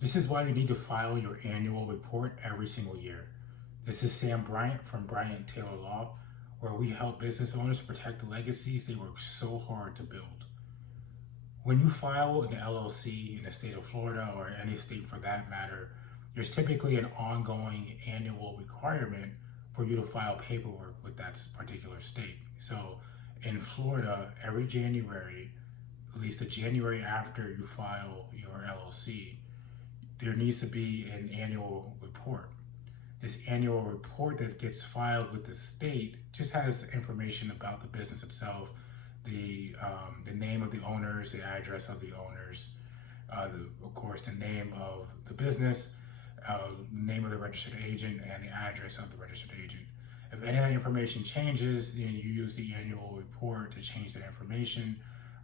This is why you need to file your annual report every single year. This is Sam Bryant from Bryant Taylor Law, where we help business owners protect the legacies they work so hard to build. When you file an LLC in the state of Florida or any state for that matter, there's typically an ongoing annual requirement for you to file paperwork with that particular state. So in Florida, every January, at least the January after you file your LLC, there needs to be an annual report. This annual report that gets filed with the state just has information about the business itself, the name of the owners, the address of the owners, of course, the name of the business, name of the registered agent, and the address of the registered agent. If any of that information changes, then you use the annual report to change that information.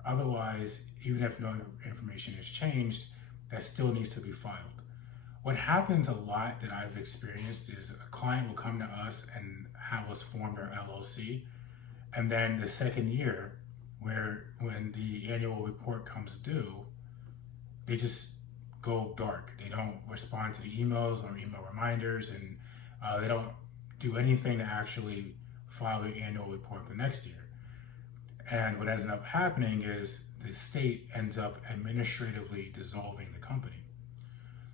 Otherwise, even if no information is changed, that still needs to be filed. What happens a lot that I've experienced is a client will come to us and have us form their LLC, and then the second year, when the annual report comes due, they just go dark. They don't respond to the emails or email reminders, and they don't do anything to actually file the annual report the next year. And what ends up happening is the state ends up administratively dissolving the company.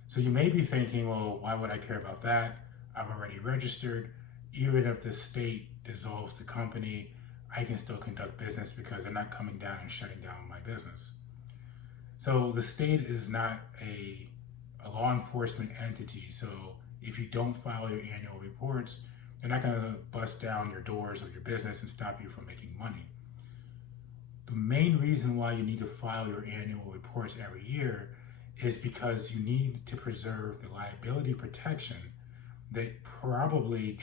So you may be thinking, well, why would I care about that? I've already registered. Even if the state dissolves the company, I can still conduct business because they're not coming down and shutting down my business. So the state is not a law enforcement entity. So if you don't file your annual reports, they're not going to bust down your doors of your business and stop you from making money. The main reason why you need to file your annual reports every year is because you need to preserve the liability protection that probably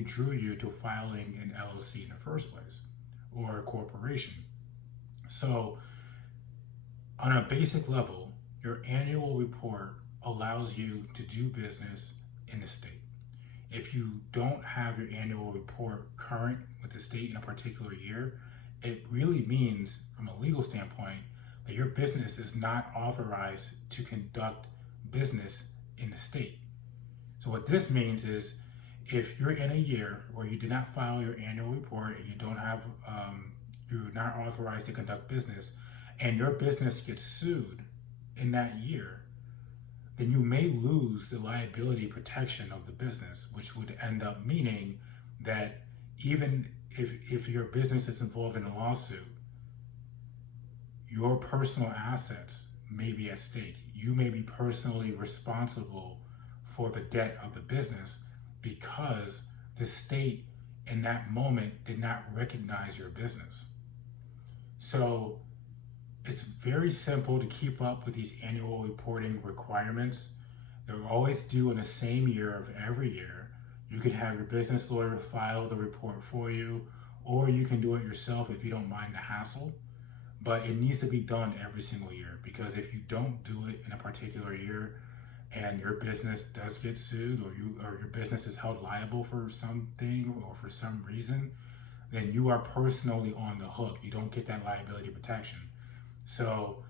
drew you to filing an LLC in the first place, or a corporation. So on a basic level, your annual report allows you to do business in the state. If you don't have your annual report current with the state in a particular year, it really means, from a legal standpoint, that your business is not authorized to conduct business in the state. So what this means is, if you're in a year where you do not file your annual report and you don't have, you're not authorized to conduct business, and your business gets sued in that year, then you may lose the liability protection of the business, which would end up meaning that even if your business is involved in a lawsuit, your personal assets may be at stake. You may be personally responsible for the debt of the business because the state in that moment did not recognize your business. So it's very simple to keep up with these annual reporting requirements. They're always due in the same year of every year. You can have your business lawyer file the report for you, or you can do it yourself if you don't mind the hassle. But it needs to be done every single year, because if you don't do it in a particular year and your business does get sued, or your business is held liable for something or for some reason, then you are personally on the hook. You don't get that liability protection. So,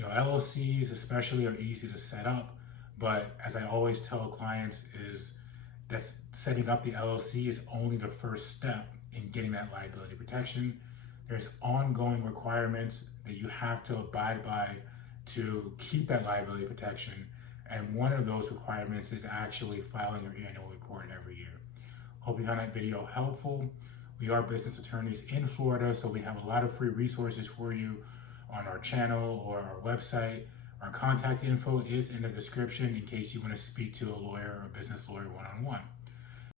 LLCs especially are easy to set up, but as I always tell clients, is that setting up the LLC is only the first step in getting that liability protection. There's ongoing requirements that you have to abide by to keep that liability protection, and one of those requirements is actually filing your annual report every year. Hope you found that video helpful. We are business attorneys in Florida, so we have a lot of free resources for you on our channel or our website. Our contact info is in the description in case you want to speak to a lawyer or business lawyer one-on-one.